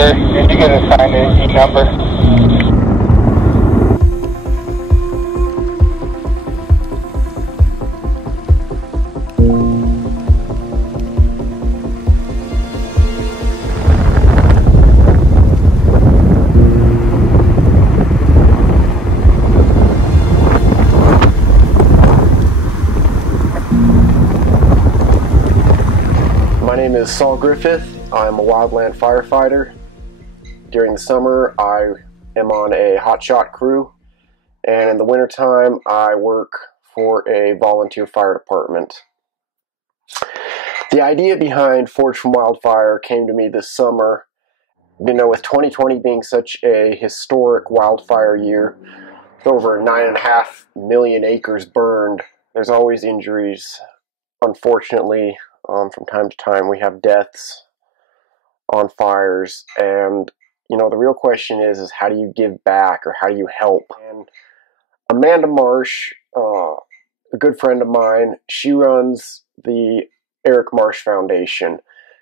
Canister. Did you get assigned an E number? My name is Saul Griffith. I'm a wildland firefighter. During the summer, I am on a hotshot crew, and in the wintertime, I work for a volunteer fire department. The idea behind Forged from Wildfire came to me this summer. You know, with 2020 being such a historic wildfire year, with over 9.5 million acres burned, there's always injuries. Unfortunately, from time to time, we have deaths on fires, and you know, the real question is how do you give back, or how do you help? And Amanda Marsh, a good friend of mine, she runs the Eric Marsh Foundation.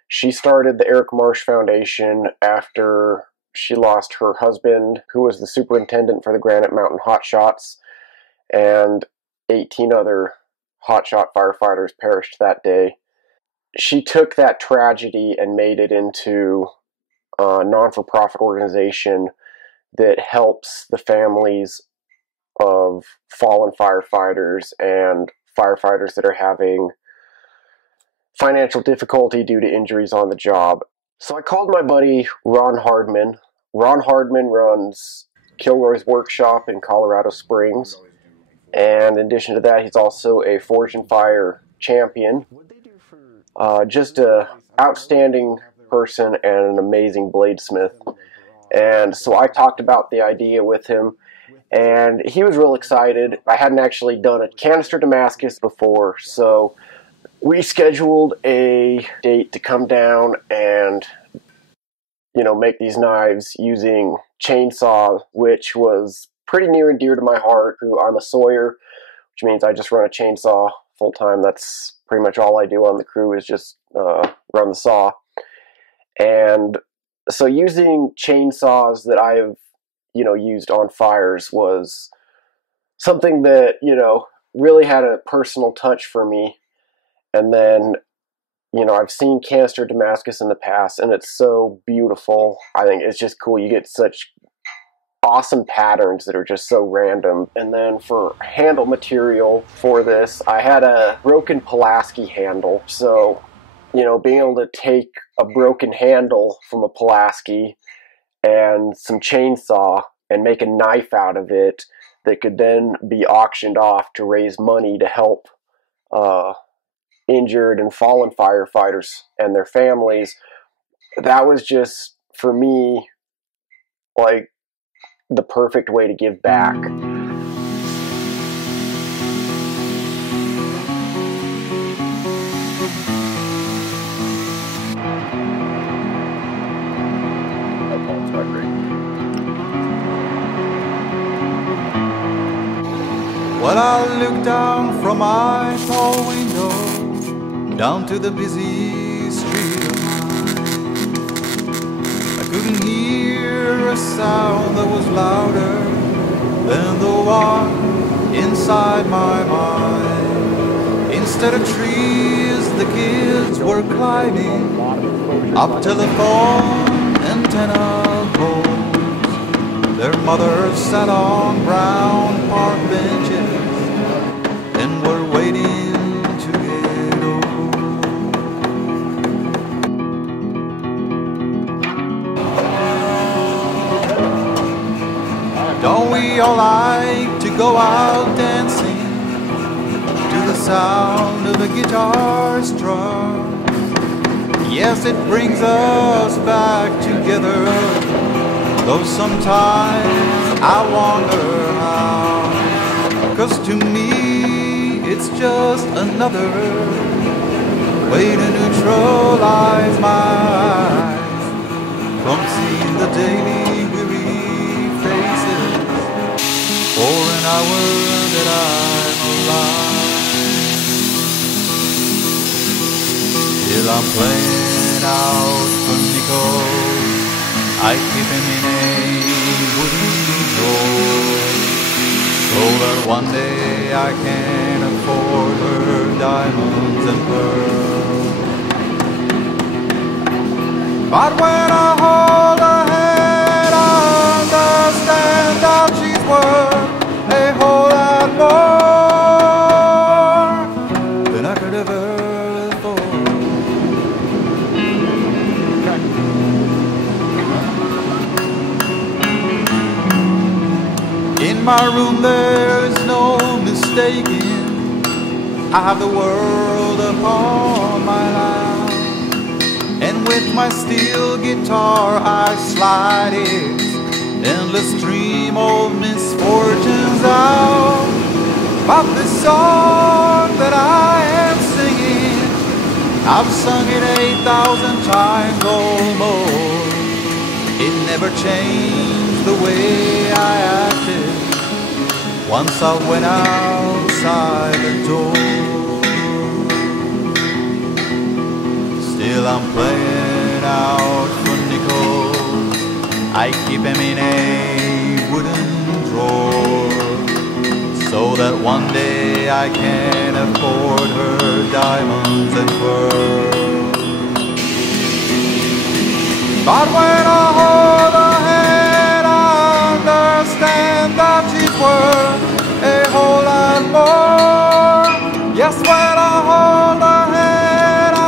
She started the Eric Marsh Foundation after she lost her husband, who was the superintendent for the Granite Mountain Hotshots, and 18 other hotshot firefighters perished that day. She took that tragedy and made it into a non-for-profit organization that helps the families of fallen firefighters and firefighters that are having financial difficulty due to injuries on the job. So I called my buddy Ron Hardman. Ron Hardman runs Kilroy's Workshop in Colorado Springs, and in addition to that, he's also a Forged in Fire champion. Just an outstanding person and an amazing bladesmith. And so I talked about the idea with him, and he was real excited. I hadn't actually done a Canister Damascus before, so we scheduled a date to come down and, you know, make these knives using chainsaw, which was pretty near and dear to my heart. I'm a sawyer, which means I just run a chainsaw full time. That's pretty much all I do on the crew, is just run the saw. And so using chainsaws that I have, you know, used on fires was something that, you know, really had a personal touch for me. And then, you know, I've seen Canister Damascus in the past, and it's so beautiful. I think it's just cool. You get such awesome patterns that are just so random. And then for handle material for this, I had a broken Pulaski handle. So, you know, being able to take a broken handle from a Pulaski and some chainsaw and make a knife out of it that could then be auctioned off to raise money to help injured and fallen firefighters and their families, that was just, for me, like the perfect way to give back. Well, I looked down from my tall window, down to the busy street of mine. I couldn't hear a sound that was louder than the one inside my mind. Instead of trees, the kids were climbing up telephone antenna poles. Their mothers sat on brown park benches and were waiting to get old. Don't we all like to go out dancing to the sound of a guitar strum? Yes, it brings us back together, though sometimes I wonder how. 'Cause to me it's just another way to neutralize my eyes from seeing the daily weary faces for an hour that I'm alive. Till I'm playing out for nickels I keep him in a wooden drawer, so that one day I can afford her diamonds and pearls. But when I hold her hand, I understand that she's worth a whole lot more than I could ever afford. In my room there's no mistaking, I have the world upon my lap, and with my steel guitar I slide its endless stream of misfortunes out. But the song that I am singing, I've sung it 8,000 times or more. It never changed the way I acted once I went outside the door. Still I'm playing out for nickels, I keep him in a wooden drawer, so that one day I can afford her diamonds and pearls. But when I hold her hand, I understand that she's worth a whole lot more. Yes, when I hold her hand, I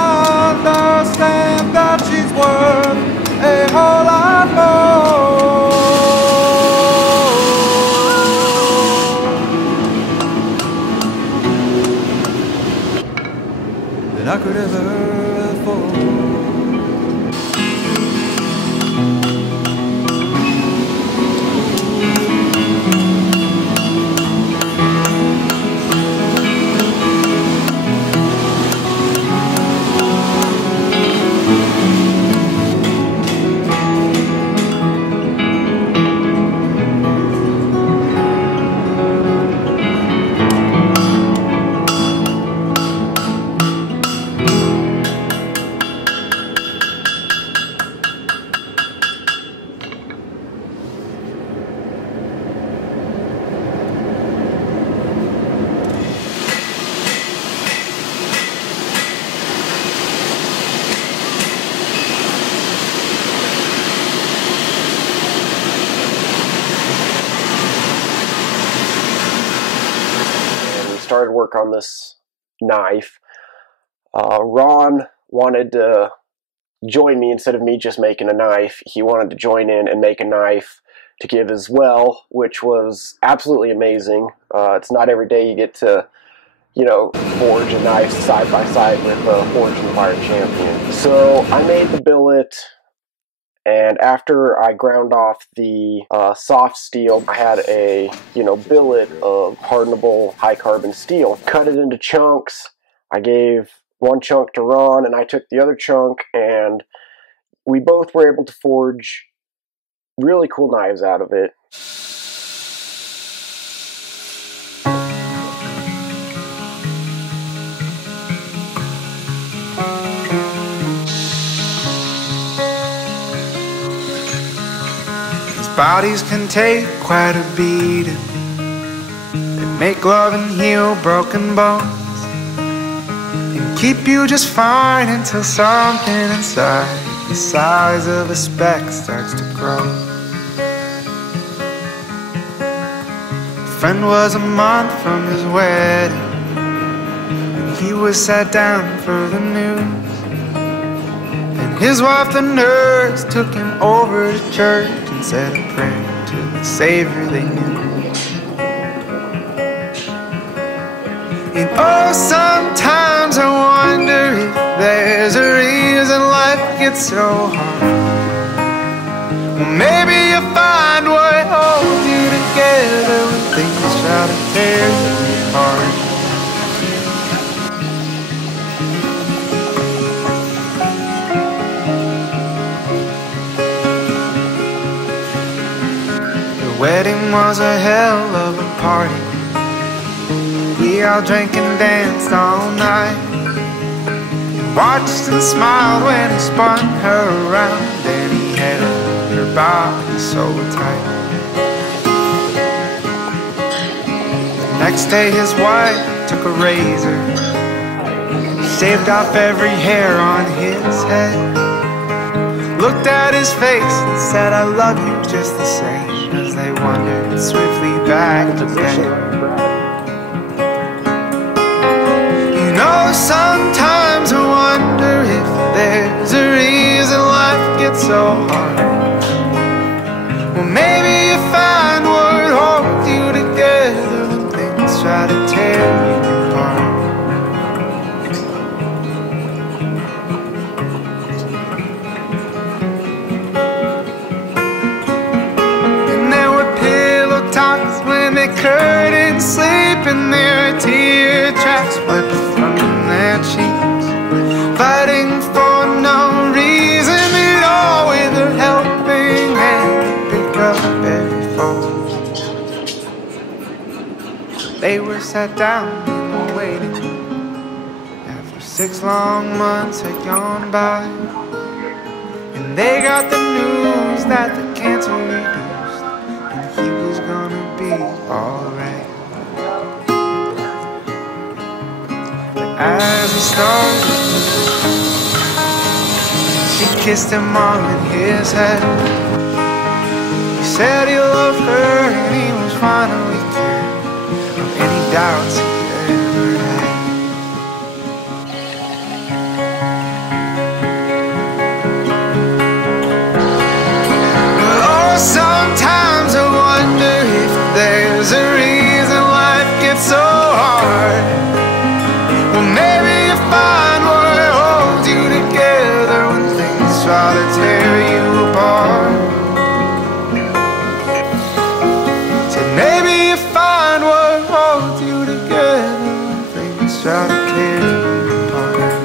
understand that she's worth a whole lot more than I could ever afford. Started work on this knife. Ron wanted to join me instead of me just making a knife. He wanted to join in and make a knife to give as well, which was absolutely amazing. It's not every day you get to, you know, forge a knife side by side with a Forged in Fire champion. So I made the billet, and after I ground off the soft steel, I had a, you know, billet of hardenable high carbon steel. Cut it into chunks. I gave one chunk to Ron and I took the other chunk, and we both were able to forge really cool knives out of it. Bodies can take quite a beating. They make love and heal broken bones, and keep you just fine until something inside the size of a speck starts to grow. A friend was a month from his wedding when he was sat down for the news, and his wife, the nurse, took him over to church and said a prayer to the Savior they knew. And oh, sometimes I wonder if there's a reason life gets so hard. Well, maybe you'll find what holds you together when things try to tear you apart. Wedding was a hell of a party. We all drank and danced all night, and watched and smiled when he spun her around, and he held her body so tight. The next day his wife took a razor, shaved off every hair on his head, looked at his face and said, I love you just the same, as they wandered swiftly back to bed. You know, sometimes I wonder if there's a reason life gets so hard. Well, maybe you find what holds you together when things try to tear you apart. When they couldn't sleep and their tear tracks swept from their cheeks, fighting for no reason at all, with a helping hand to pick up every fold. They were sat down and waited after 6 long months had gone by, and they got the news that the cancer reduced and he was gonna be alright. But as he started, she kissed him on his head. He said he loved her and he was finally cured of any doubts he ever had. Sometimes I wonder if there's a reason life gets so hard. Well, maybe you find what holds you together when things try to tear you apart. So maybe you find what holds you together when things try to tear you apart.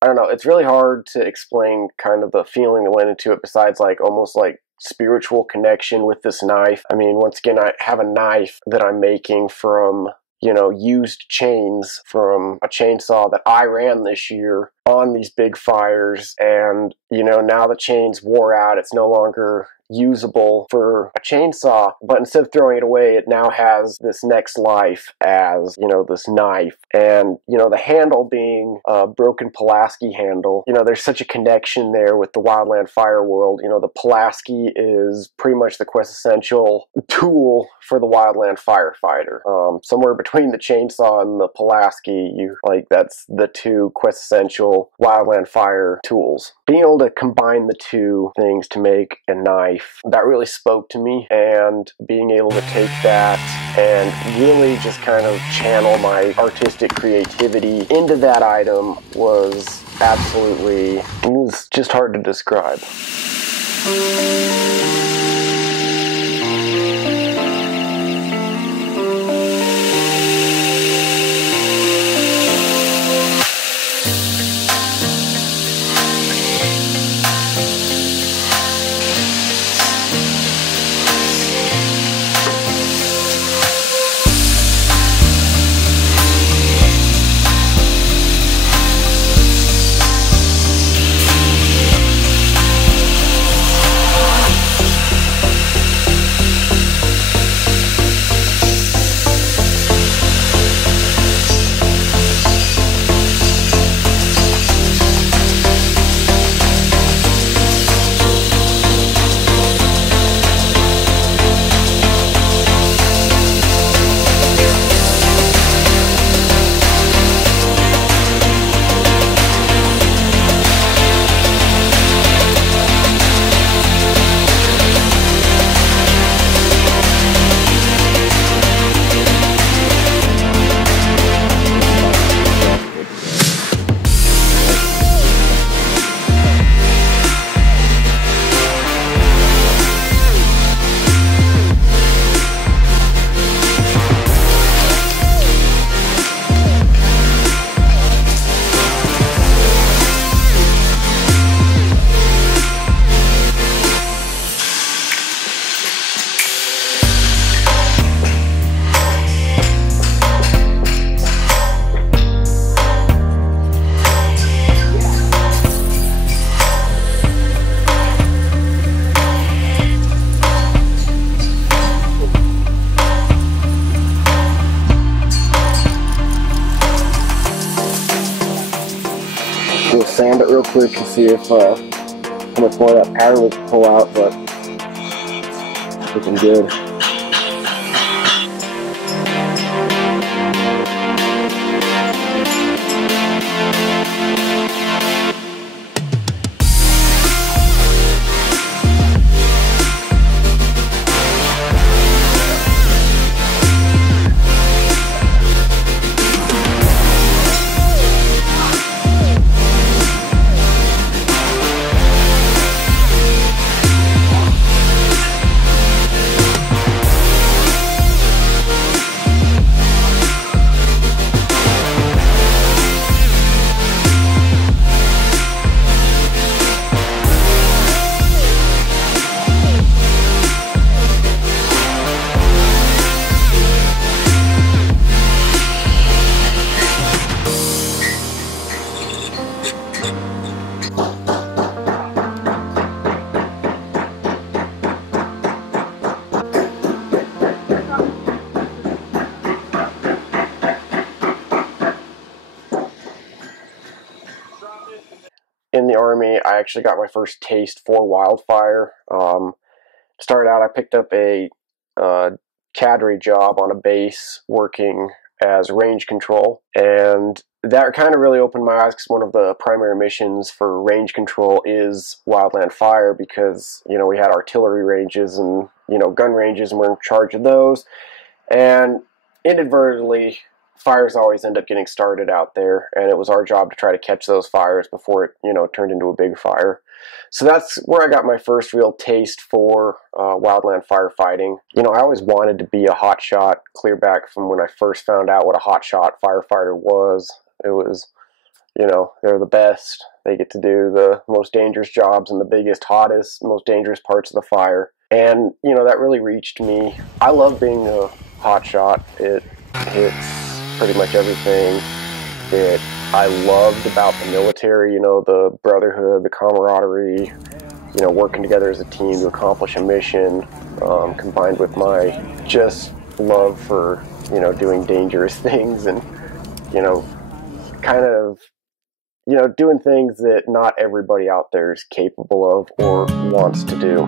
I don't know, it's really hard to explain kind of the feeling that went into it, besides like almost like spiritual connection with this knife. I mean, once again, I have a knife that I'm making from, you know, used chains from a chainsaw that I ran this year on these big fires, and, you know, now the chains wore out, it's no longer usable for a chainsaw, but instead of throwing it away, it now has this next life as, you know, this knife. And, you know, the handle being a broken Pulaski handle, you know, there's such a connection there with the wildland fire world. You know, the Pulaski is pretty much the quintessential tool for the wildland firefighter. Somewhere between the chainsaw and the Pulaski, that's the two quintessential wildland fire tools. Being able to combine the two things to make a knife, that really spoke to me, and being able to take that and really just kind of channel my artistic creativity into that item was absolutely, it was just hard to describe. wind it real quick and see if how much more that powder will pull out, but it's looking good. In the Army, I actually got my first taste for Wildfire. Started out, I picked up a cadre job on a base working as range control, and that kind of really opened my eyes because one of the primary missions for range control is wildland fire, because, you know, we had artillery ranges and, you know, gun ranges, and we're in charge of those, and inadvertently fires always end up getting started out there, and it was our job to try to catch those fires before it, you know, turned into a big fire. So that's where I got my first real taste for wildland firefighting. You know, I always wanted to be a hotshot, clear back from when I first found out what a hotshot firefighter was. It was, you know, they're the best. They get to do the most dangerous jobs and the biggest, hottest, most dangerous parts of the fire. And, you know, that really reached me. I love being a hotshot. It hits pretty much everything that I loved about the military, you know, the brotherhood, the camaraderie, you know, working together as a team to accomplish a mission, combined with my just love for, you know, doing dangerous things and, you know, kind of, you know, doing things that not everybody out there is capable of or wants to do.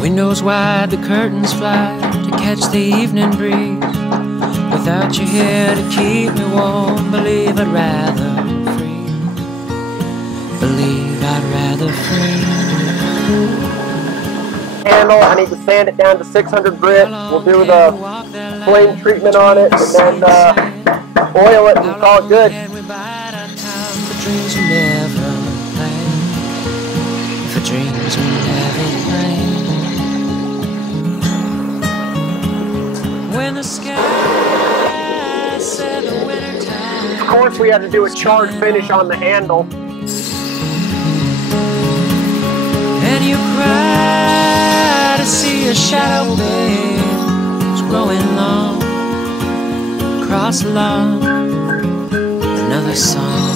Windows wide, the curtains fly to catch the evening breeze. Without you here to keep me warm, believe I'd rather freeze. Believe I'd rather freeze. Handle, I need to sand it down to 600 grit. We'll do the flame treatment on it and then oil it and call it good. For dreams we never planned. For dreams we never planned. When the sky said the winter time. Of course, we had to do a charred finish on the handle. And you cry to see a shadow was growing long across the lawn. Another song.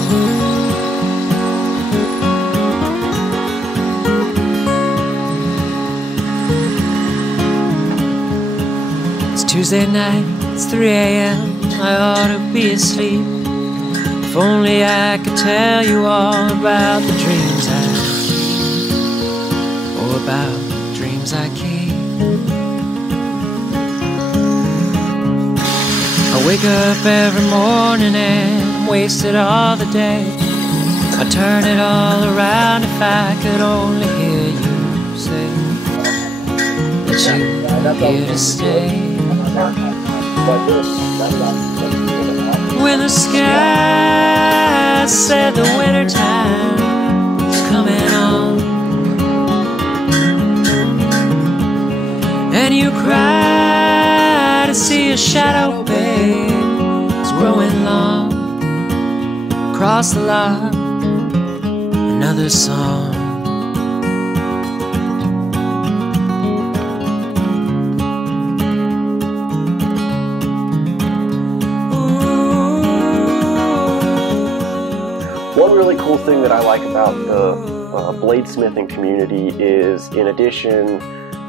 Tuesday night, it's 3 a.m. I ought to be asleep. If only I could tell you all about the dreams I keep, or about the dreams I keep. I wake up every morning and I'm wasted all the day. I'd turn it all around if I could only hear you say that you're here to stay. When the sky said the winter time is coming on, and you cry to see a shadow is growing long across the lot, another song. One really cool thing that I like about the bladesmithing community is, in addition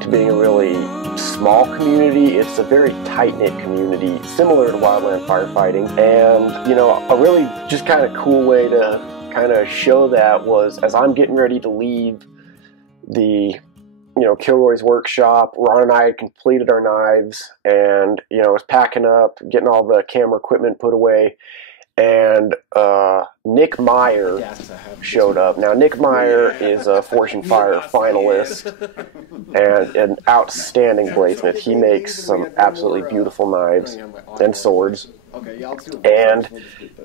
to being a really small community. It's a very tight-knit community, similar to wildland firefighting. And, you know, a really just kind of cool way to kind of show that was, as I'm getting ready to leave the, you know, Kilroy's workshop, Ron and I had completed our knives, and, you know, was packing up, getting all the camera equipment put away, and Nick Meyer showed up. Now, Nick Meyer is a Fortune Fire finalist and an outstanding bladesmith. He makes some absolutely beautiful knives and swords. And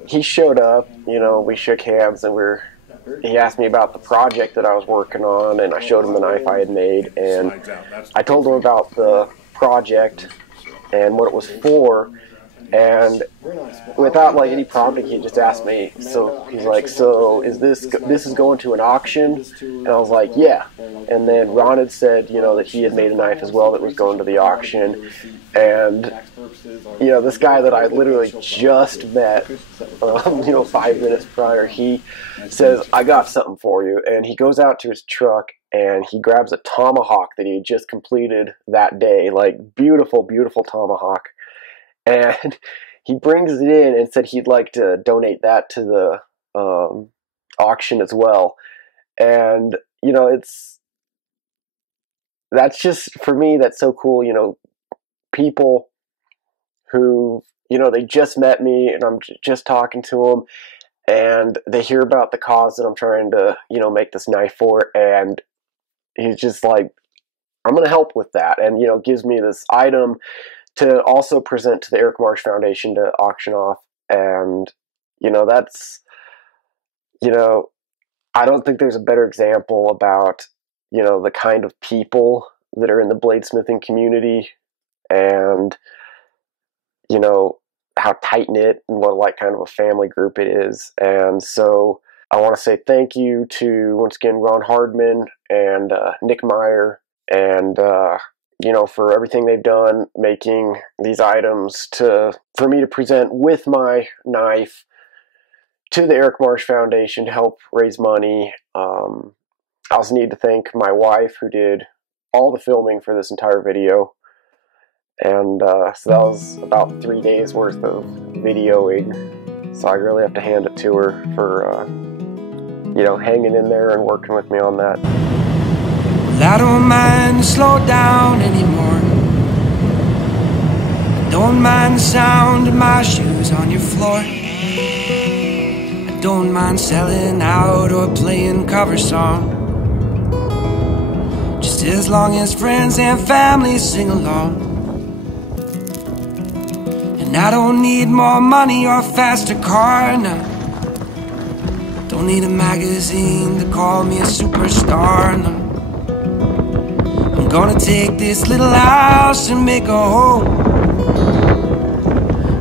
he showed up, you know, we shook hands, and he asked me about the project that I was working on, and I showed him the knife I had made, and I told him about the project and what it was for. And without like any prompting, he just asked me, so he's like, so is this is going to an auction? And I was like, yeah. And then Ron had said, you know, that he had made a knife as well that was going to the auction. And, you know, this guy that I literally just met, you know, 5 minutes prior, he says, I got something for you. And he goes out to his truck and he grabs a tomahawk that he had just completed that day, like beautiful, beautiful tomahawk. And he brings it in and said he'd like to donate that to the auction as well. And, you know, that's just, for me, that's so cool. You know, people who, you know, they just met me and I'm just talking to them, and they hear about the cause that I'm trying to, you know, make this knife for, and he's just like, I'm going to help with that. And, you know, gives me this item to also present to the Eric Marsh Foundation to auction off. And, you know, that's, you know, I don't think there's a better example about, you know, the kind of people that are in the bladesmithing community, and, you know, how tight-knit and what, like, kind of a family group it is. And so I want to say thank you to, once again, Ron Hardman and Nick Meyer, and, you know, for everything they've done, making these items for me to present with my knife to the Eric Marsh Foundation to help raise money. I also need to thank my wife, who did all the filming for this entire video. And so that was about 3 days worth of videoing. So I really have to hand it to her for, you know, hanging in there and working with me on that. I don't mind to slow down anymore. I don't mind the sound of my shoes on your floor. I don't mind selling out or playing cover song, just as long as friends and family sing along. And I don't need more money or a faster car, no. Don't need a magazine to call me a superstar, no. I'm gonna take this little house and make a home,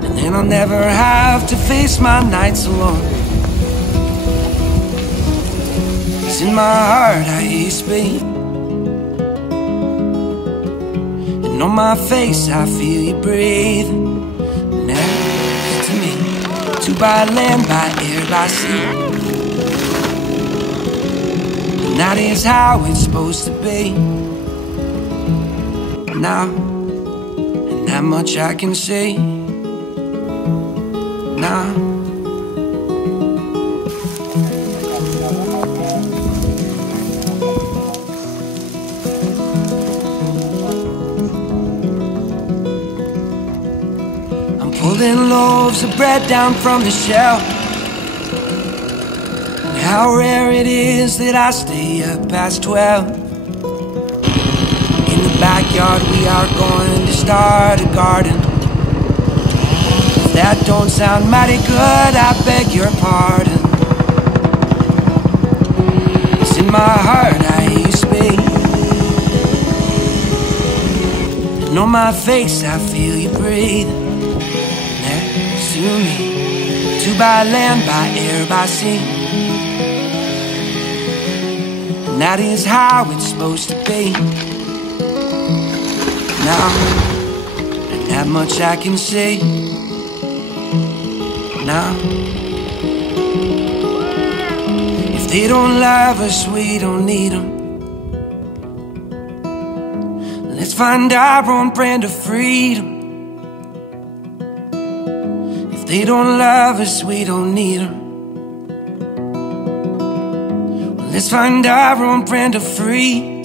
and then I'll never have to face my nights alone. 'Cause in my heart I hear you speak, and on my face I feel you breathe next to me. To by land, by air, by sea, and that is how it's supposed to be. Now, and that much I can say now. I'm pulling loaves of bread down from the shelf, and how rare it is that I stay up past 12. Backyard, we are going to start a garden. If that don't sound mighty good, I beg your pardon. It's in my heart I hear you speak, and on my face I feel you breathe next to me. To by land, by air, by sea, and that is how it's supposed to be. Now, and that much I can say now. If they don't love us, we don't need them. Let's find our own brand of freedom. If they don't love us, we don't need them. Well, let's find our own brand of freedom.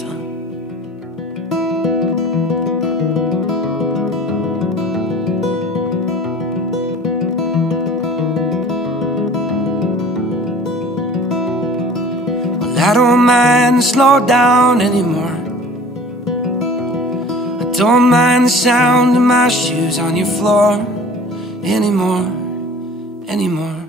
Well, I don't mind the slow down anymore. Don't mind the sound of my shoes on your floor anymore.